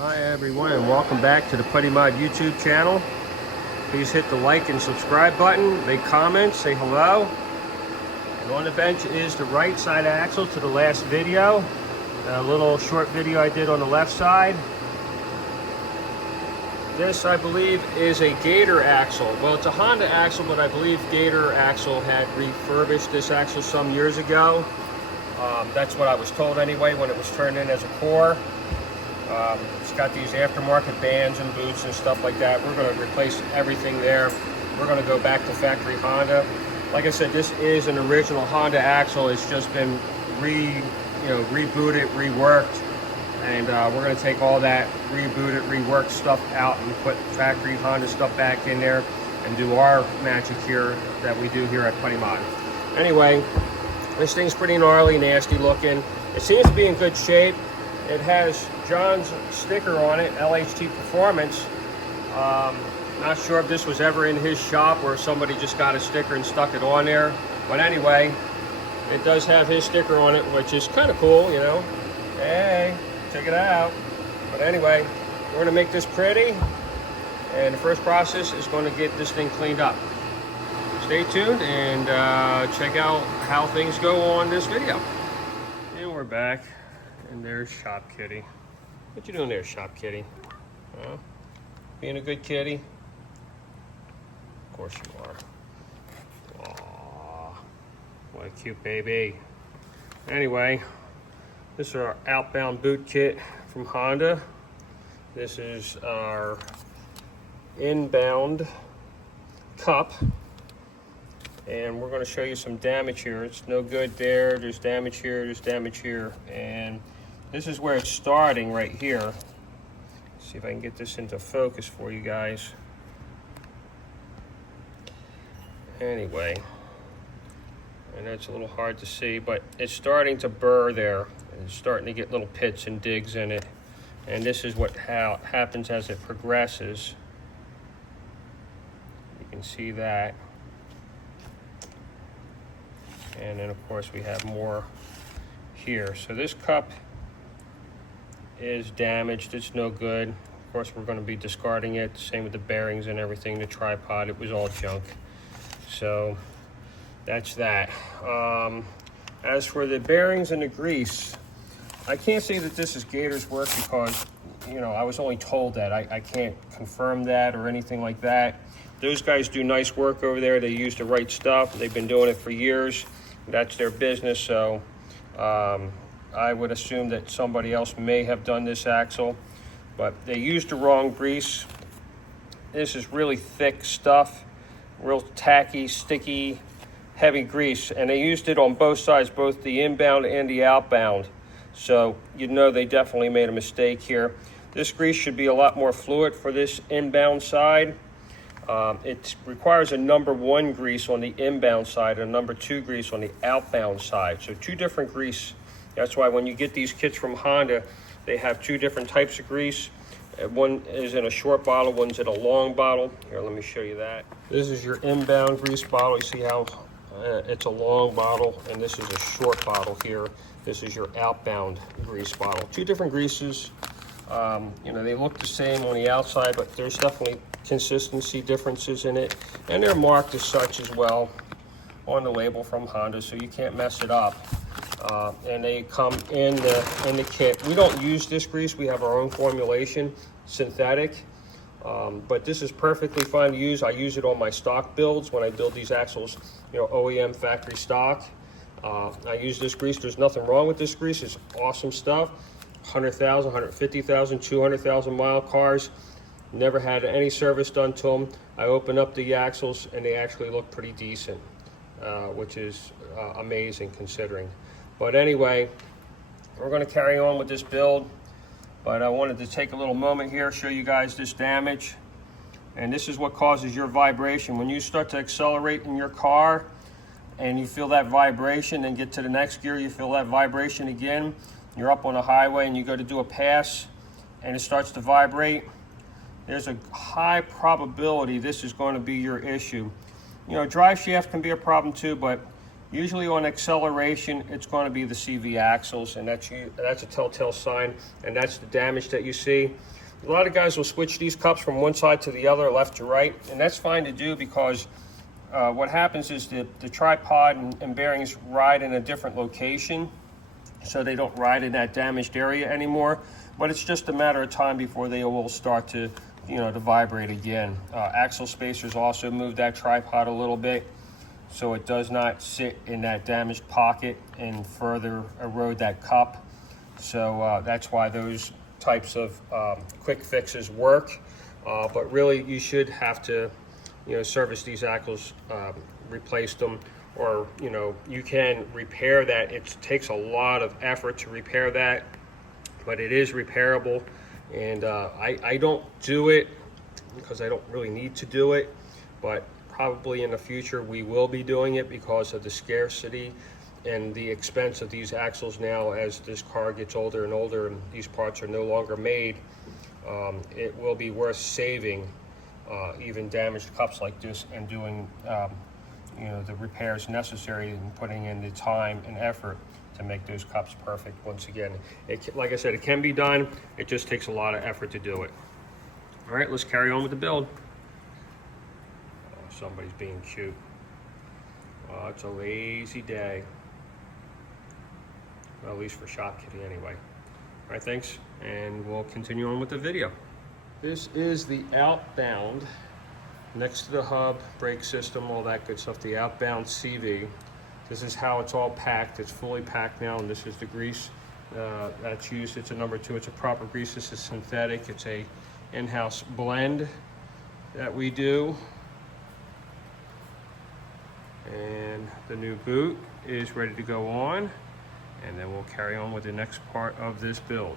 Hi everyone, and welcome back to the PuddyMod YouTube channel. Please hit the like and subscribe button, make comments, say hello. And on the bench is the right side axle to the last video. A little short video I did on the left side. This, I believe, is a Gator axle. Well, it's a Honda axle, but I believe Gator axle had refurbished this axle some years ago. That's what I was told anyway when it was turned in as a core. It's got these aftermarket bands and boots and stuff like that. We're going to replace everything there. We're going to go back to factory Honda. Like I said, this is an original Honda axle. It's just been rebooted, reworked, and we're going to take all that rebooted, reworked stuff out and put factory Honda stuff back in there and do our magic here that we do here at PuddyMod. Anyway, this thing's pretty gnarly, nasty looking. It seems to be in good shape. It has John's sticker on it, LHT Performance. Not sure if this was ever in his shop or somebody just got a sticker and stuck it on there. But anyway, it does have his sticker on it, which is kind of cool, you know. Hey, check it out. But anyway, we're going to make this pretty. And the first process is going to get this thing cleaned up. Stay tuned and check out how things go on this video. And we're back. And there's Shop Kitty. What you doing there, Shop Kitty? Huh? Being a good kitty? Of course you are. Aww, what a cute baby. Anyway, this is our outbound boot kit from Honda. This is our inbound cup. And we're going to show you some damage here. It's no good there. There's damage here. There's damage here. And this is where it's starting right here. Let's see if I can get this into focus for you guys. Anyway, I know it's a little hard to see, but it's starting to burr there. It's starting to get little pits and digs in it. And this is how it happens as it progresses. You can see that. And then of course we have more here. So this cup is damaged, it's no good. Of course we're going to be discarding it. Same with the bearings and everything, the tripod, it was all junk. So that's that. As for the bearings and the grease, I can't say that this is Gator's work because, you know, I was only told that. I can't confirm that or anything like that. Those guys do nice work over there. They use the right stuff. They've been doing it for years. That's their business, so I would assume that somebody else may have done this axle, but they used the wrong grease. This is really thick stuff, real tacky, sticky, heavy grease, and they used it on both sides, both the inbound and the outbound. So you know they definitely made a mistake here. This grease should be a lot more fluid for this inbound side. It requires a number 1 grease on the inbound side and a number 2 grease on the outbound side. So 2 different grease. That's why when you get these kits from Honda, they have 2 different types of grease. One is in a short bottle, one's in a long bottle. Here, let me show you that. This is your inbound grease bottle. You see how it's a long bottle, and this is a short bottle here. This is your outbound grease bottle. 2 different greases. You know, they look the same on the outside, but there's definitely consistency differences in it, and they're marked as such as well on the label from Honda, so you can't mess it up. And they come in the kit. We don't use this grease. We have our own formulation, synthetic, but this is perfectly fine to use. I use it on my stock builds when I build these axles, you know, OEM factory stock. I use this grease. There's nothing wrong with this grease. It's awesome stuff. 100,000, 150,000, 200,000 mile cars. Never had any service done to them. I open up the axles and they actually look pretty decent, which is amazing considering. But anyway, we're going to carry on with this build. But I wanted to take a little moment here, show you guys this damage. And this is what causes your vibration. When you start to accelerate in your car and you feel that vibration and get to the next gear, you feel that vibration again. You're up on a highway and you go to do a pass and it starts to vibrate. There's a high probability this is going to be your issue. You know, drive shaft can be a problem too, but Usually on acceleration, it's going to be the CV axles, and that's a telltale sign, and that's the damage that you see. A lot of guys will switch these cups from one side to the other, left to right, and that's fine to do because what happens is the tripod and bearings ride in a different location, so they don't ride in that damaged area anymore. But it's just a matter of time before they will start to, to vibrate again. Axle spacers also move that tripod a little bit, so it does not sit in that damaged pocket and further erode that cup. So that's why those types of quick fixes work. But really, you should have to, service these axles, replace them, or you can repair that. It takes a lot of effort to repair that, but it is repairable. And I don't do it because I don't really need to do it, but probably in the future we will be doing it because of the scarcity and the expense of these axles now. As this car gets older and older and these parts are no longer made, it will be worth saving even damaged cups like this and doing the repairs necessary and putting in the time and effort to make those cups perfect. Once again, like I said, it can be done. It just takes a lot of effort to do it. All right, let's carry on with the build. Oh, somebody's being cute. Oh, it's a lazy day. Well, at least for Shop Kitty anyway. All right, thanks, and we'll continue on with the video. This is the outbound, next to the hub, brake system, all that good stuff, the outbound CV. This is how it's all packed. It's fully packed now, and this is the grease that's used. It's a number 2. It's a proper grease. This is synthetic. It's a in-house blend that we do. And the new boot is ready to go on, and then we'll carry on with the next part of this build.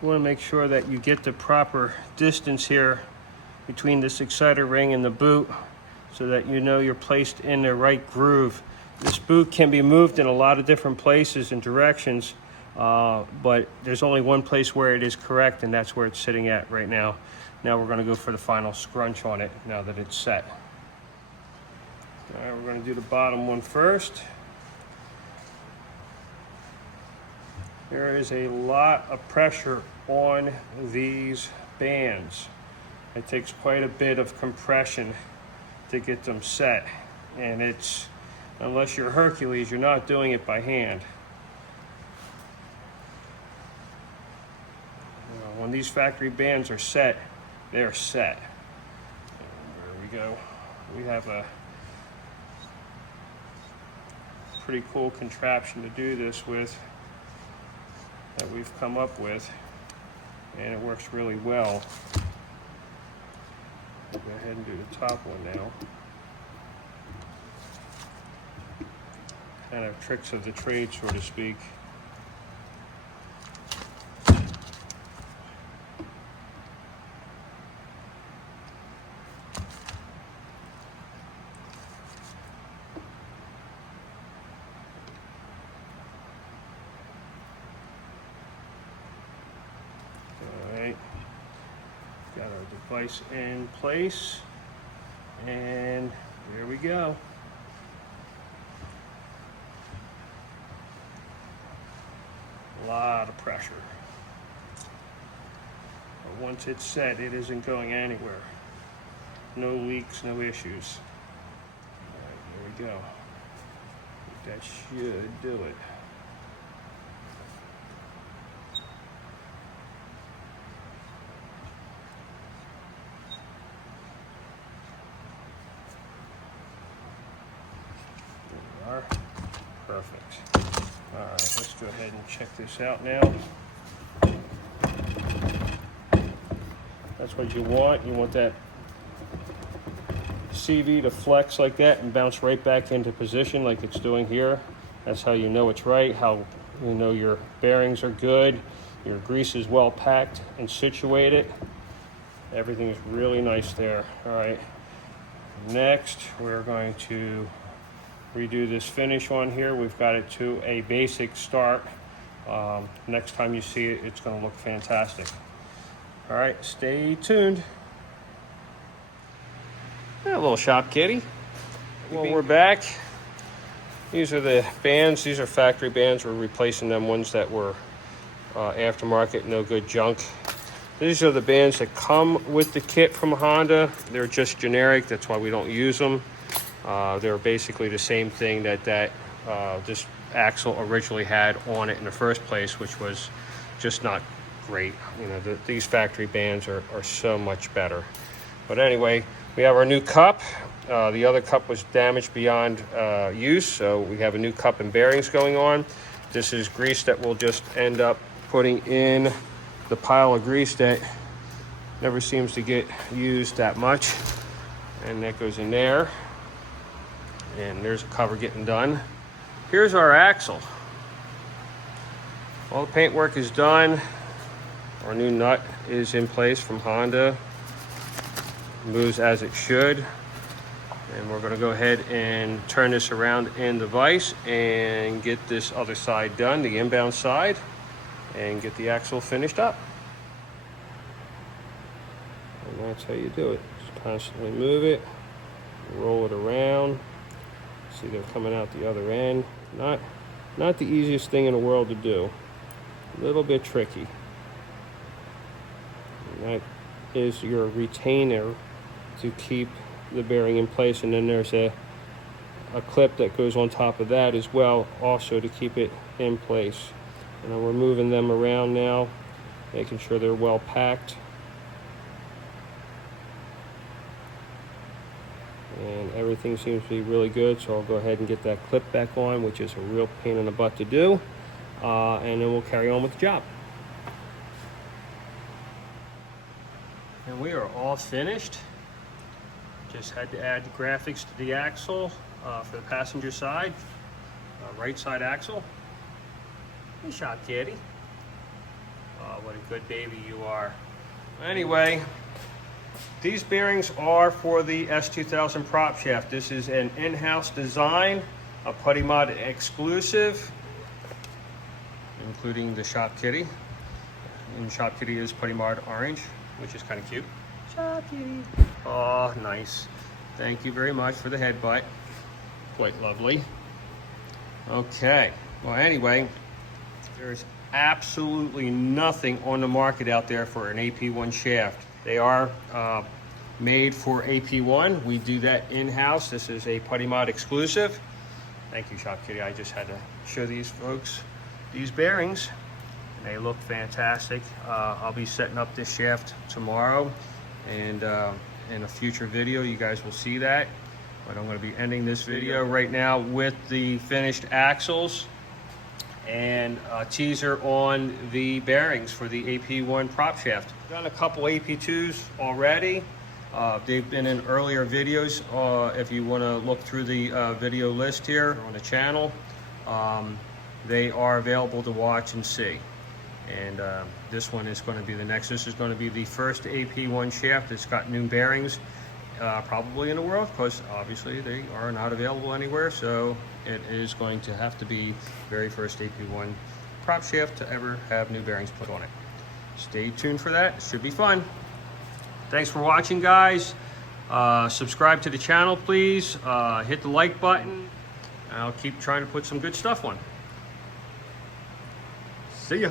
You want to make sure that you get the proper distance here between this exciter ring and the boot so that you're placed in the right groove. This boot can be moved in a lot of different places and directions, but there's only one place where it is correct, and that's where it's sitting at right now. Now we're going to go for the final scrunch on it now that it's set. All right, we're going to do the bottom one first. There is a lot of pressure on these bands. It takes quite a bit of compression to get them set, and it's, unless you're Hercules, you're not doing it by hand. When these factory bands are set, they're set. And there we go. We have a pretty cool contraption to do this with that we've come up with, and it works really well. I'll go ahead and do the top one now. Kind of tricks of the trade, so to speak. Got our device in place, and there we go. A lot of pressure. But once it's set, it isn't going anywhere. No leaks, no issues. All right, there we go. That should do it. Perfect. All right, let's go ahead and check this out now. That's what you want. You want that CV to flex like that and bounce right back into position like it's doing here. That's how you know it's right, how you know your bearings are good, your grease is well packed and situated. Everything is really nice there. All right, next we're going to redo this finish on here. We've got it to a basic start. Next time you see it, it's going to look fantastic. All right, stay tuned. Yeah, a little shop kitty. Well, we're back. These are the bands. These are factory bands. We're replacing them ones that were aftermarket, no good junk. These are the bands that come with the kit from Honda. They're just generic. That's why we don't use them. They're basically the same thing that this axle originally had on it in the first place, which was just not great. You know, these factory bands are so much better. But anyway, we have our new cup. The other cup was damaged beyond use, so we have a new cup and bearings going on. This is grease that we'll just end up putting in the pile of grease that never seems to get used that much. And that goes in there. And there's a cover getting done. Here's our axle. All the paint work is done. Our new nut is in place from Honda. Moves as it should. And we're going to go ahead and turn this around in the vise and get this other side done, the inbound side, and get the axle finished up. And that's how you do it. Just constantly move it, roll it around. See, they're coming out the other end. Not the easiest thing in the world to do. A little bit tricky. And that is your retainer to keep the bearing in place, and then there's a clip that goes on top of that as well, also to keep it in place. And we're moving them around now, making sure they're well packed. And everything seems to be really good, so I'll go ahead and get that clip back on, which is a real pain in the butt to do, and then we'll carry on with the job. And we are all finished. Just had to add the graphics to the axle for the passenger side, right side axle. Good shot, kitty. Oh, what a good baby you are. Anyway, these bearings are for the S2000 prop shaft. This is an in-house design, a PuddyMod exclusive, including the shop kitty. And shop kitty is PuddyMod orange, which is kind of cute. Shop kitty. Oh, nice. Thank you very much for the headbutt. Quite lovely. Okay. Well, anyway, there's absolutely nothing on the market out there for an AP1 shaft. They are made for AP1. We do that in-house. This is a PuddyMod exclusive. Thank you, Shop Kitty. I just had to show these folks these bearings. They look fantastic. I'll be setting up this shaft tomorrow, and in a future video you guys will see that. But I'm going to be ending this video right now with the finished axles and a teaser on the bearings for the AP1 prop shaft. Done a couple AP2s already. They've been in earlier videos. If you want to look through the video list here on the channel, they are available to watch and see. And this one is going to be the next. This is going to be the first AP1 shaft that's got new bearings probably in the world, because obviously they are not available anywhere. So it is going to have to be the very first AP1 prop shaft to ever have new bearings put on it. Stay tuned for that. It should be fun. Thanks for watching, guys. Subscribe to the channel, please. Hit the like button. I'll keep trying to put some good stuff on. See ya.